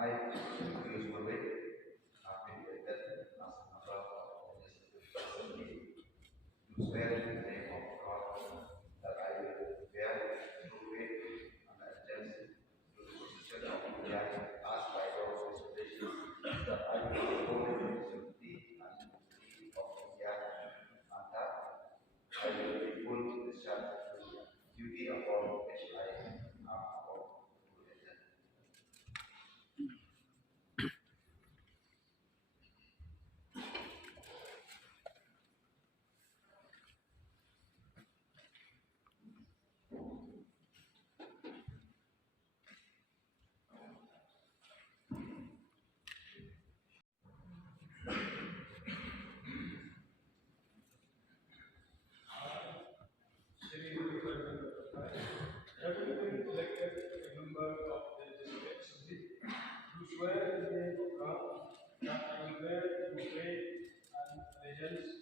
I usually affiliated as a member of the assembly to swear in the name of God that I will bear true faith and allegiance to the position of India as by law resolutions that I will uphold the unity and unity of India and that I will be full discharge the duty upon which I am about to enter. Shri Vivekananda Bhatta, having been elected a member of the District Assembly, do swear in the name of God that I will bear true faith and allegiance